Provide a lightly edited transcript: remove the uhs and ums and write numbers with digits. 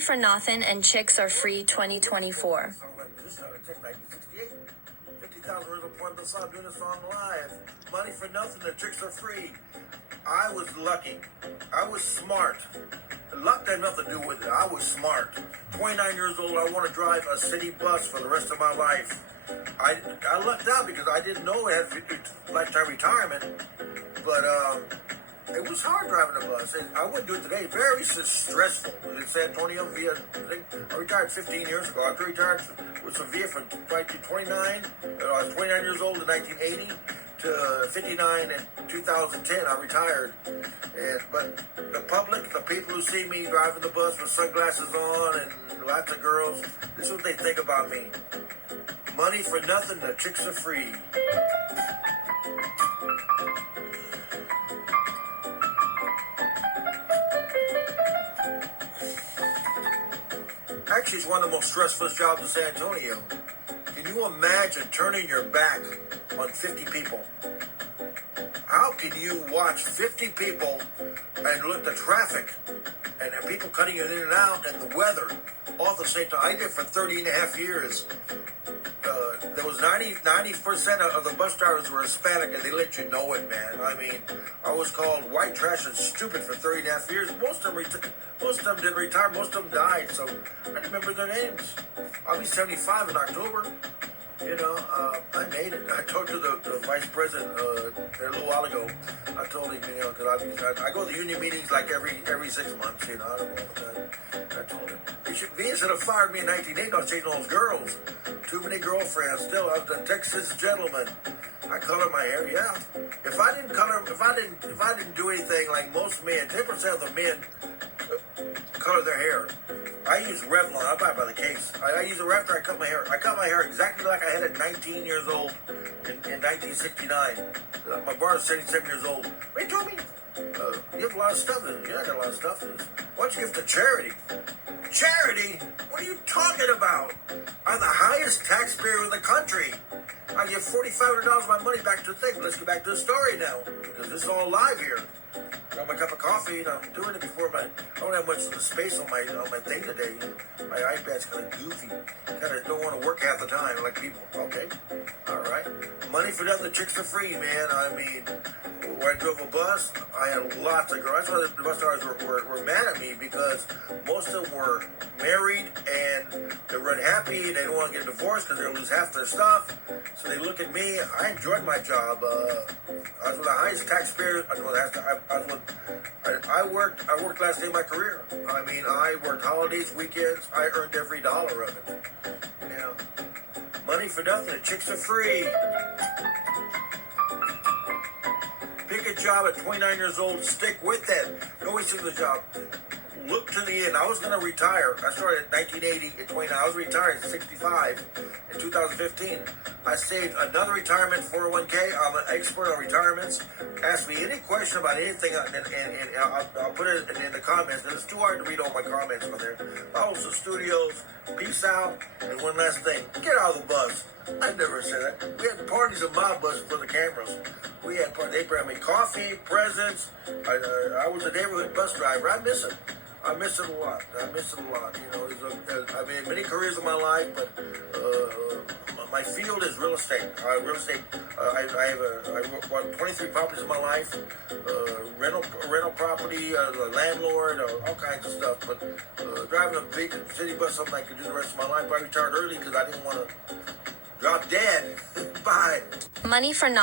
For Nothin and Chicks Are Free 2024. 50,000 original point, but stop doing this song live. Money for nothing, the chicks are free. I was lucky. I was smart. Luck had nothing to do with it. I was smart. 29 years old, I want to drive a city bus for the rest of my life. I lucked out because I didn't know it had lifetime retirement, but it was hard driving a bus. I wouldn't do it today. Very stressful. In San Antonio, I retired 15 years ago. I retired with some VIA from 1929. I was 29 years old in 1980 to 59 in 2010. I retired. But the public, the people who see me driving the bus with sunglasses on and lots of girls, this is what they think about me. Money for nothing, the chicks are free. Actually, it's one of the most stressful jobs in San Antonio. Can you imagine turning your back on 50 people? How can you watch 50 people and look at the traffic and people cutting in and out and the weather all at the same time? I did it for 30 and a half years. There was 90% of the bus drivers were Hispanic, and they let you know it, man. I mean, I was called white trash and stupid for 30 and a half years. Most of them didn't retire. Most of them died, so I remember their names. I'll be 75 in October. You know, I made it. I talked to the vice president a little while ago. I told him, you know, because I go to the union meetings like every 6 months, you know. I don't know what that. I told him, VIA should have fired me in 1980. I was chasing those girls. Too many girlfriends. Still, I was a Texas gentleman. I colored my hair, yeah. If I didn't do anything like most men, 10% of the men color their hair. I use Revlon. I buy it by the case. I use it right after I cut my hair. I cut my hair exactly like I had at 19 years old in 1969. My bar is 77 years old. They told me, you have a lot of stuff in it. Yeah, I got a lot of stuff in it. Why don't you give it to charity? Charity? What are you talking about? I'm the highest taxpayer in the country. I give $4,500 of my money back to the thing. Let's get back to the story now, because this is all live here. I got my cup of coffee, and I'm doing it before I don't have much space on my thing today. My iPad's kind of goofy. Kind of don't want to work half the time like people. Okay, all right. Money for nothing, the chicks are free, man. I mean, when I drove a bus, I had lots of girls. That's why the bus drivers were mad at me, because most of them were married and they were unhappy. They don't want to get divorced because they're going to lose half their stuff. So they look at me. I enjoyed my job. I was the highest taxpayer. I worked last day of my career. I mean, I worked holidays, weekends. I earned every dollar of it. You know, money for nothing. The chicks are free. Pick a job at 29 years old. Stick with it. Don't wait till the job. Look to the end. I was going to retire. I started at 1980 at 29. I was retired at 65 in 2015. I saved another retirement 401k. I'm an expert on retirements. Ask me any question about anything, and I'll put it in the comments. It's too hard to read all my comments on there. Also, studios. Peace out. And one last thing. Get out of the bus. I never said that. We had parties in my bus for the cameras. We had parties. They brought me coffee, presents. I was a neighborhood bus driver. I miss it. I miss it a lot. You know, I've been in many careers in my life, but my field is real estate. I bought 23 properties in my life. Rental property, landlord, all kinds of stuff. But driving a big city bus, something I could do the rest of my life. I retired early because I didn't want to drop dead. Bye. Money for Nothin.